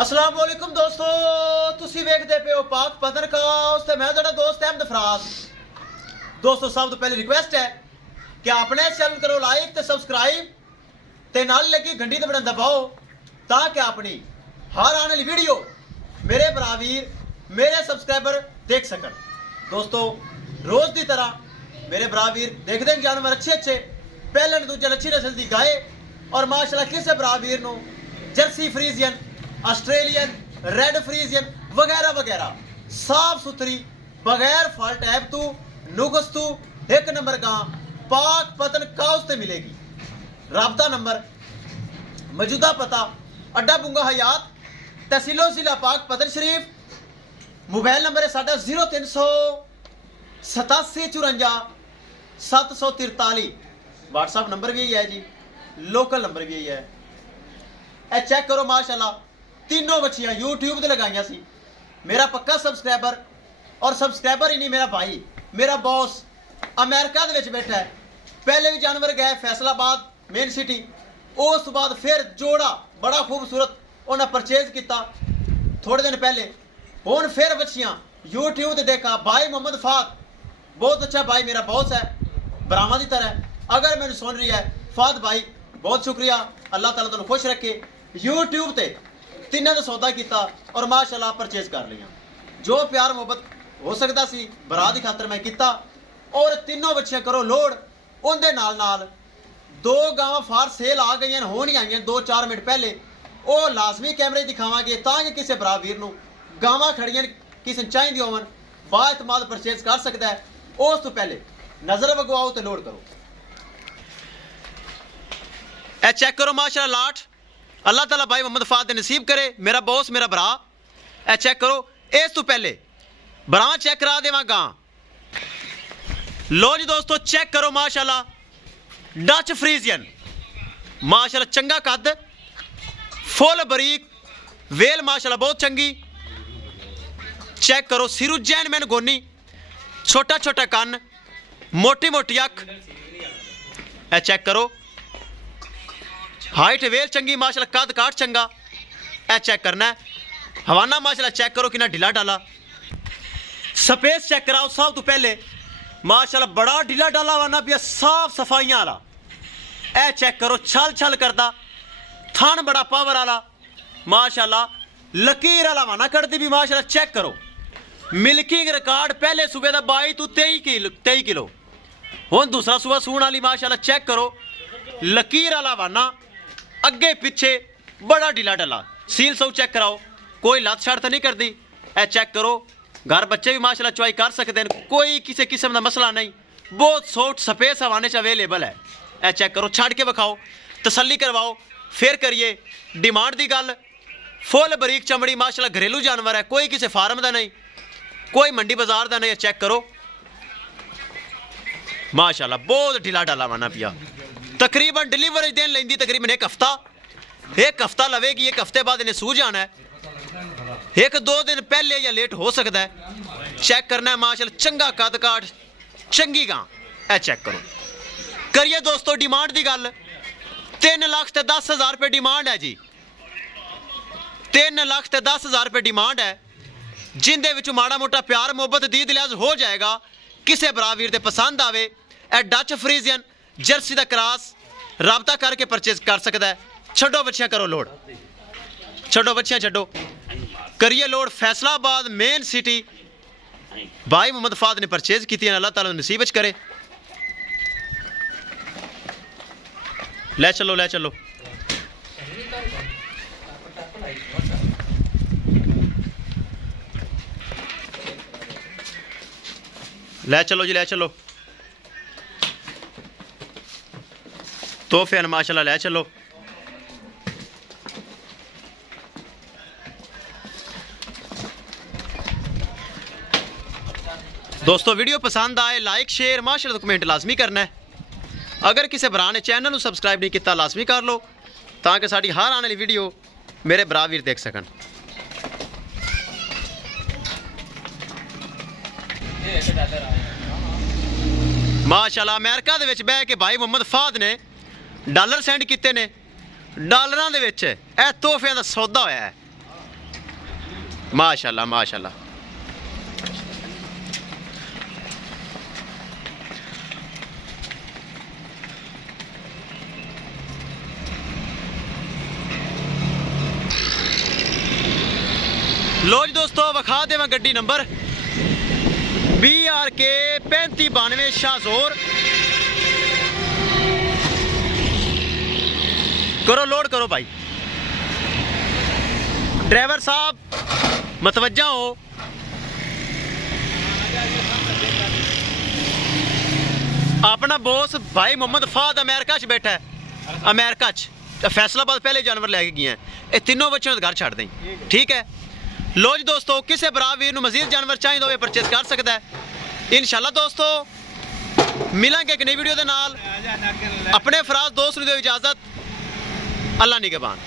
अस्सलाम वालेकुम दोस्तों, तुसी वेखदे पे हो पाक पत्रकार ते मैं तुहाडा दोस्त अहमद फराज। दोस्तों सब तो पहले रिक्वेस्ट है कि अपने चैनल करो लाइक ते सब्सक्राइब ते नाल लगी घंटी ते बटन दबाओ ताकि अपनी हर आने वाली वीडियो मेरे भरा वीर मेरे सब्सक्राइबर देख सकन। दोस्तों रोज की तरह मेरे भरा वीर देखते हैं जानवर अच्छे अच्छे पहले दूजे अच्छी नस्ल की गाय और माशाल्लाह किसी भरा वीर नूं Jersey Friesian Australian red Friesian वगैरह वगैरह साफ सुथरी बगैर फॉल्ट ऐप तू नुकस तू एक नंबर गां पाक पतन काउस ते मिलेगी। राबता नंबर मौजूदा पता अड्डा बुंगा हयात तहसीलो जिला पाक पतन शरीफ। मोबाइल नंबर है साडा 0300 87 54 743। व्हाट्सअप नंबर भी यही है जी, लोकल नंबर भी यही है। ए चेक करो माशाल्लाह तीनों बच्चियां यूट्यूब ते लगाइया सी। मेरा पक्का सब्सक्राइबर और सब्सक्राइबर ही नहीं मेरा भाई मेरा बॉस अमेरिका दे विच बैठा है। पहले भी जानवर गए फैसलाबाद मेन सिटी, उस बाद फिर जोड़ा बड़ा खूबसूरत उन्हें परचेज किया थोड़े दिन पहले। हुण फिर बच्चियां यूट्यूब ते देखा भाई मोहम्मद फात बहुत अच्छा भाई मेरा बॉस है बरामा की तरह। अगर मैंने सुन रही है फात भाई बहुत शुक्रिया, अल्लाह ताला तुहानू खुश रखे। यूट्यूब ते तिन्हां ने सौदा किया और माशाल्लाह परचेज कर लिया। जो प्यार मुहब्बत हो सकता सी बरा की खातर मैं किया और तीनों बच्चियां करो लोड। उनके नाल नाल दो गावां फार सेल आ गई हो नहीं आई 2-4 मिनट पहले, वो लाजमी कैमरे दिखावांगे ताकि किसी भरा वीर नूं गावां खड़ियां किसी चाहिए होवन बाएतमाद परचेज कर सकता है। उस तो पहले नज़र वगवाओ तो लोड करो। ए चेक करो माशाल्लाह लाट अल्लाह ताला भाई मोहम्मद फात नसीब करे मेरा बॉस मेरा भरा। ए चेक करो इस तो पहले भरा चेक करा देवां गां। लो जी दोस्तों चेक करो माशाल्लाह डच फ्रीजियन माशाल्लाह चंगा कद फुल बरीक वेल माशाल्लाह बहुत चंगी। चेक करो सिरू जैन मैन गोनी छोटा छोटा कन मोटी मोटी अख। ए चेक करो हाइट वेल चंगी माशाल्लाह कद काट चंगा। ए चेक करना है हवाना माशाल्लाह चेक करो कितना ढीला डाला। स्पेस चेक कराओ सब तो पहले माशाल्लाह बड़ा ढीला डाला हवाना पिया साफ सफाइयां वाला। ए चेक करो छल छल करदा थान बड़ा पावर वाला माशाल्लाह लकीर वाला हवाना करदी भी माशाल्लाह। चेक करो मिल्किंग रिकॉर्ड पहले सूबे का 22 तो 23 किलो हुण दूसरा सूबा सूण वाली माशाल्लाह। चेक करो लकीर वाला हवाना अगे पिछे बड़ा ढीला डला। सील सौ चेक कराओ कोई लत छड़ तो नहीं करती। ए चेक करो घर बच्चे भी माशाल्लाह चुआई कर सकते हैं, कोई किसी किस्म का मसला नहीं, बहुत सॉफ्ट स्पेस हवाने च अवेलेबल है। ए चेक करो छड़ के विखाओ तसल्ली करवाओ फिर करिए। डिमांड की गल फुल बरीक चमड़ी माशाल्लाह घरेलू जानवर है, कोई किसी फार्म का नहीं कोई मंडी बाजार का नहीं। चेक करो माशाल्लाह बहुत ढीला डाला वाना पिया। तकरीबन डिलीवरी देन लेंदी तकरीबन एक हफ्ता लवेगी। एक हफ्ते बाद इन्हें सूझ जाना है, 1-2 दिन पहले या लेट हो सकता है। चेक करना है माशाल्लाह चंगा कद काट चंगी गां। ए चेक करो करिए दोस्तों डिमांड की गल 3,10,000 रुपये डिमांड है जी। 3,10,000 रुपये डिमांड है जिंदे विच माड़ा मोटा प्यार मुहब्बत दी लिहाज हो जाएगा। किसी भरा वीर दे पसंद आवे ए डच फ्रीजियन जर्सी का क्रॉस राबता करके परचेज कर सकता है। छड्डो बच्चियां करो लोड, छड्डो बच्चियां छड्डो करिए लोड। फैसलाबाद मेन सिटी भाई मोहम्मद फात ने परचेज की, अल्लाह ताला नसीब च करे। ले चलो ले चलो ले चलो जी ले चलो तोहफे माशाल्लाह ले चलो। दोस्तों वीडियो पसंद आए लाइक शेयर माशाल्लाह कमेंट लाजमी करना है। अगर किसी भरा ने चैनल को सब्सक्राइब नहीं किया लाजमी कर लो ताकि साड़ी हर आने वाली वीडियो मेरे भरा वीर देख सकन। माशाल्लाह अमेरिका दे विच बह के भाई मोहम्मद फात ने डॉलर सेंड किए ने, डॉलर के तोहफिया का सौदा होया है। माशाल्लाह माशाल्लाह। लो जी दोस्तों विखा देव गड्डी नंबर BRK 3592 शाहजोर। करो लोड करो भाई। ड्राइवर साहब मतवज्जा हो। अपना बॉस भाई मोहम्मद फाद अमेरिका च बैठा है, अमेरिका च फैसलाबाद पहले जानवर लैके गए हैं। ये तीनों बच्चों का घर छड़ दें, ठीक है। लो जी दोस्तों किसी भरा वीर नूं मजीद जानवर चाहिए हो परचेज कर सकता है इंशाल्लाह। दोस्तों मिलेंगे एक नई वीडियो के नाल। अपने फराज दोस्त नूं दिओ इजाजत। अल्लाह निगहबान।